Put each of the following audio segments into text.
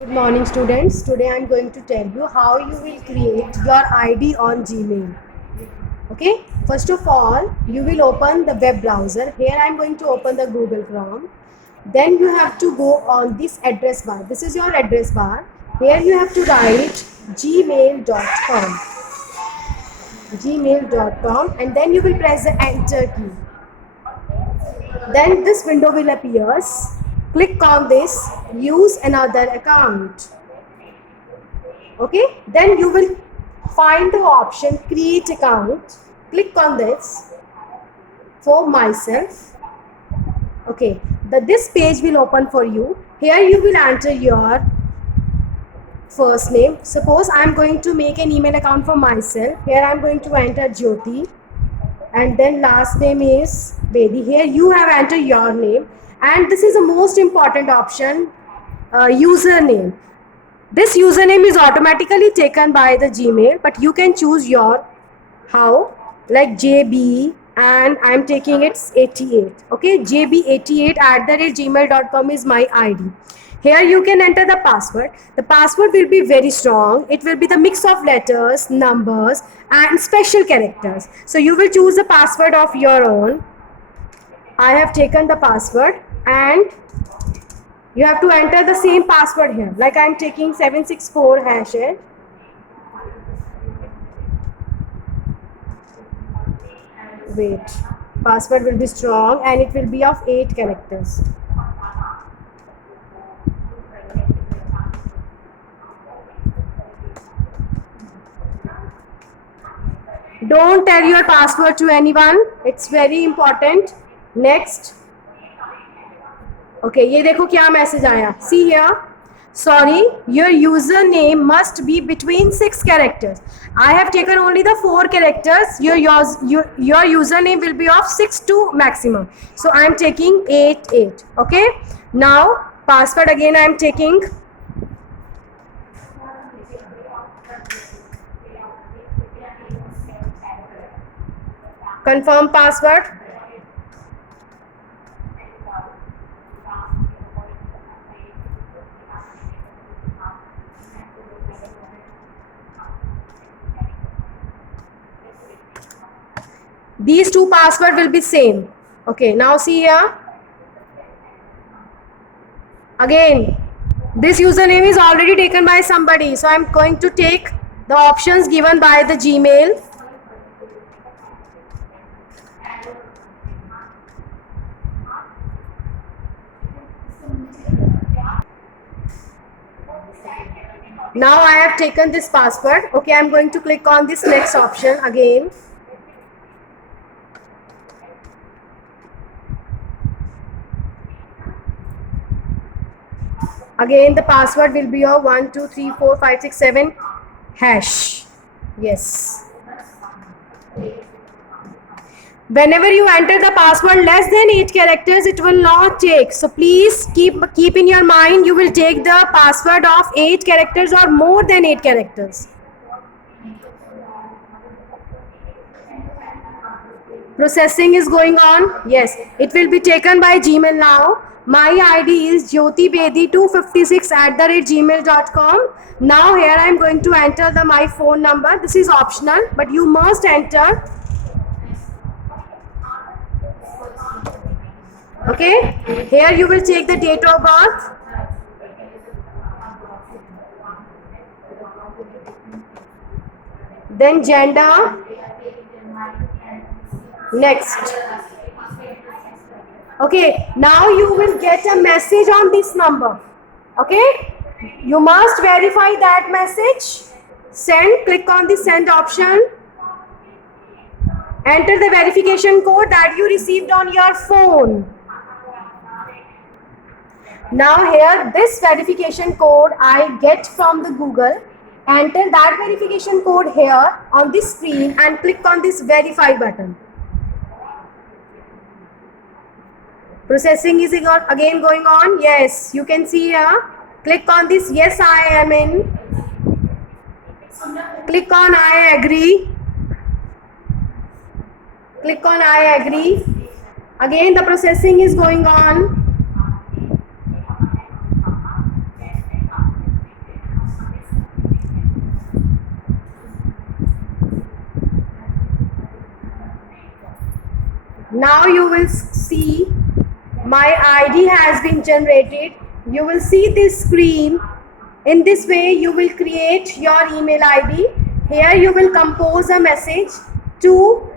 Good morning students. Today I am going to tell you how you will create your ID on Gmail. Okay, first of all you will open the web browser. Here I am going to open the Google Chrome. Then you have to go on this address bar. This is your address bar. Here you have to write gmail.com gmail.com and then you will press the enter key. Then this window will appear. Click on this use another account. Okay, then you will find the option create account. Click on this for myself. Okay, this page will open for you. Here you will enter your first name. Suppose I am going to make an email account for myself. Here I am going to enter Jyoti and then last name is Bedi. Here you have entered your name and this is the most important option, username. This username is automatically taken by the Gmail, but you can choose your how, like JB, and I'm taking it's 88. Okay, JB88@gmail.com is my ID. Here you can enter the password. The password will be very strong. It will be the mix of letters, numbers, and special characters. So you will choose the password of your own. I have taken the password and you have to enter the same password here. Like I am taking 764 hash here. Wait, password will be strong and it will be of 8 characters. Don't tell your password to anyone. It's very important. Next. Okay, ये देखो क्या message आया. See here. Sorry, your username must be between 6 characters. I have taken only the 4 characters. Your username will be of 6 to maximum. So I am taking 88. Okay. Now password again I am taking. Confirm password. These two password will be same. Okay, now see here. Again, this username is already taken by somebody. So I am going to take the options given by the Gmail. Now I have taken this password. Okay, I am going to click on this next option again. Again, the password will be your 1, 2, 3, 4, 5, 6, 7 hash. Yes. Whenever you enter the password less than 8 characters, it will not take. So please keep in your mind, you will take the password of 8 characters or more than 8 characters. Processing is going on. Yes, it will be taken by Gmail now. My ID is jyotibedi256@gmail.com. Now here I am going to enter my phone number. This is optional, but you must enter. Okay, here you will take the date of birth. Then gender. Next. Okay, now you will get a message on this number. Okay, you must verify that message. Send, click on the send option. Enter the verification code that you received on your phone. Now here, this verification code I get from the Google. Enter that verification code here on this screen and click on this verify button. Processing is again going on. Yes, you can see here. Click on this yes I am in. Click on I agree. Click on I agree. Again the processing is going on. Now you will see my ID has been generated. You will see this screen. In this way you will create your email ID. Here you will compose a message to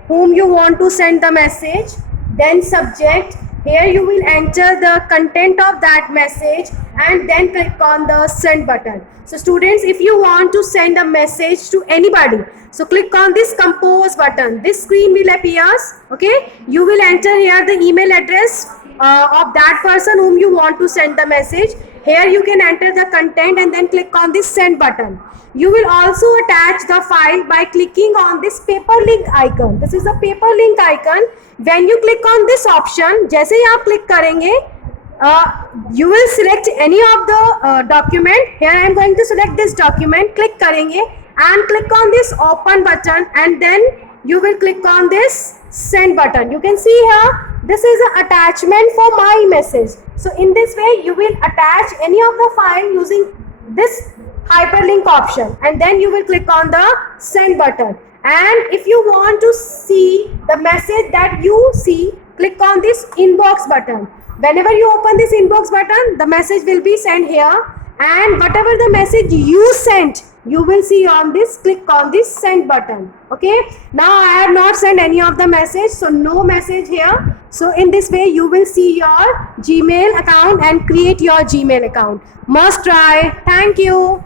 whom you want to send the message, then subject. Here you will enter the content of that message and then click on the send button. So students, if you want to send a message to anybody, so click on this compose button. This screen will appear. Okay, you will enter here the email address of that person whom you want to send the message. Here you can enter the content and then click on this send button. You will also attach the file by clicking on this paper link icon. This is a paper link icon. When you click on this option, जैसे ही आप click करेंगे, you will select any of the document. Here I am going to select this document. Click करेंगे and click on this open button and then you will click on this send button. You can see here, this is an attachment for my message. So in this way you will attach any of the file using this hyperlink option and then you will click on the send button. And if you want to see the message that you see, click on this inbox button. Whenever you open this inbox button, the message will be sent here, and whatever the message you sent, you will see on this, click on this send button. Okay, now I have not sent any of the message, so no message here. So in this way you will see your Gmail account and create your Gmail account. Must try. Thank you.